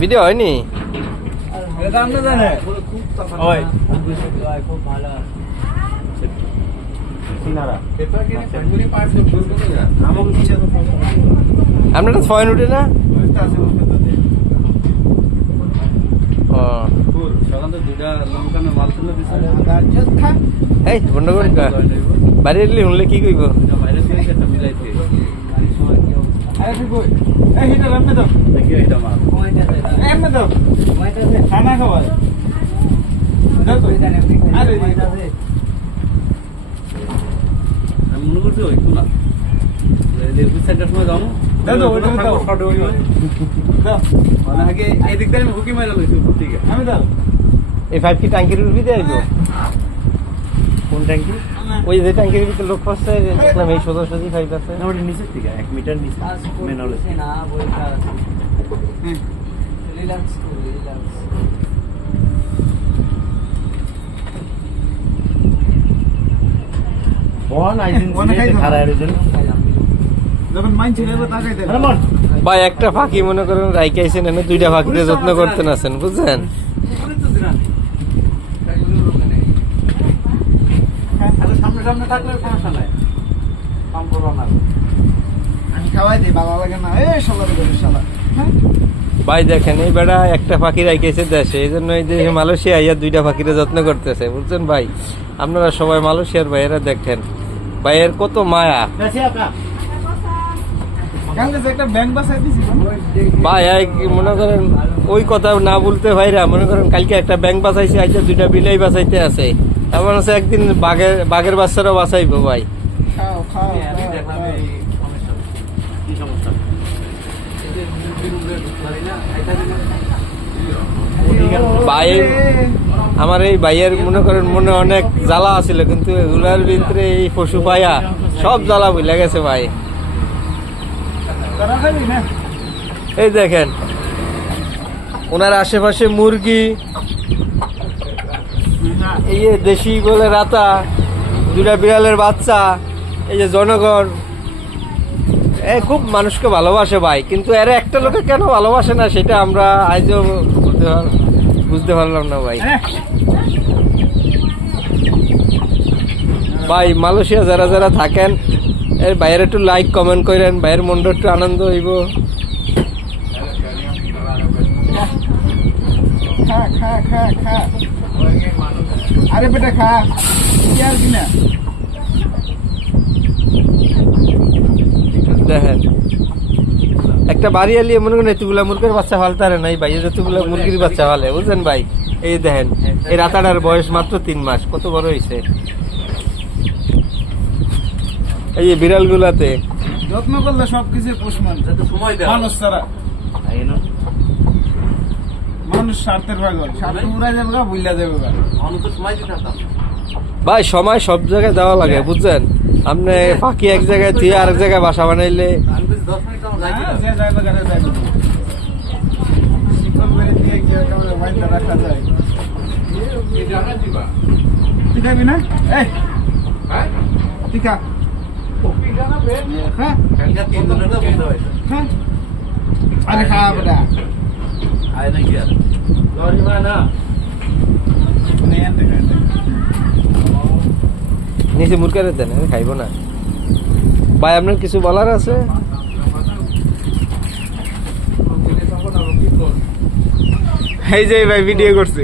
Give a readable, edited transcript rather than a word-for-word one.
video হয়নি আপনারা ফয়েন উঠে না এই বন্ধ করি বাড়ি এলি শুনলে কি কইব এই 5 কি ট্যাঙ্কির ভিতরে আইবো কোন ট্যাঙ্কি ওই যে ট্যাঙ্কির ভিতরে লোক ফসছে দেখলাম এই সোজাসুজি 5 আছে না ওটা নিচের থেকে 1 মিটার নিচে মেন হলো না বলটা রিল্যাক্স বন আইদিন খারা এরজন যখন মাইন ছিল তাকাই দেন ভাই একটা ফাঁকি মনে করেন রাইকাইছেন এনে দুইটা ফাঁকিতে যত্ন করতেন আছেন বুঝছেন সামনে থাকলে সমস্যা নাই কাম করব না আমি খাওয়াই দেই ভালো লাগে না এই শালা ভাই দেখেন এই বেড়া একটা ফাঁকি রাইকাইছে দেশে এইজন্য এই যে মালয়েশিয়া আইয়া দুইটা ফাঁকিতে যত্ন করতেছে বুঝছেন ভাই আপনারা সবাই মালয়েশিয়ার ভাইয়েরা দেখেন ভাইয়ের কত মায়া ভাই মনে করেন ওই কথা না বলতে ভাইরা মনে করেন কালকে একটা ব্যাংক বাঁচাইছে আইসা দুইটা বিলাই বাঁচাইতে আছে এমন আছে একদিন বাঘের বাচ্চারা বাঁচাইবো ভাই ভাই আমার এই ভাইয়ের মনে করেন মনে অনেক জ্বালা আছিল কিন্তু এগুলার ভিতরে এই পশু পায়া সব জ্বালা ভুলে গেছে ভাই এই দেখেন ওনার আশেপাশে মুরগি এই দেশি বলে রাতা দুটা বিড়ালের বাচ্চা এই যে জনগণ খুব মানুষকে ভালোবাসে ভাই কিন্তু এরা একটা লোকে কেন ভালোবাসে না সেটা আমরা আজও বুঝতে পারলাম না ভাই ভাই মালয়েশিয়া যারা যারা থাকেন এর বাইরে একটু লাইক কমেন্ট করেন বাইরের মনটা একটু আনন্দ হইব আরে বেটা খা দেখেন একটা বাড়ি আলিয়ে মনে করেন এতগুলা মুরগির বাচ্চা ফালতারে নাই ভাই যতগুলা মুরগির বাচ্চা ফালে বুঝলেন ভাই এই দেখেন এই রাতাটার বয়স মাত্র 3 মাস কত বড় হয়েছে এই যে বিড়াল গুলাতে যত্ন করলে সবকিছু পুষমান সময় দেয় মানুষ ছাড়া মানুষ স্বার্থের পাগল স্বার্থ উড়াই যাবে গা বুইলা যাবে গা তো সময় দিতে থাকতাম ভাই সময় সব জায়গায় দেওয়া লাগে বুঝছেন আপনি ফাঁকি এক জায়গায় দিয়ে আরেক জায়গায় বাসা বানাইলে আরে খা বেটা আয় না কি আর লরি মানা নিচে মুরগারে দেন আমি খাইব না ভাই আপনার কিছু বলার আছে এই যে ভাই ভিডিও করছে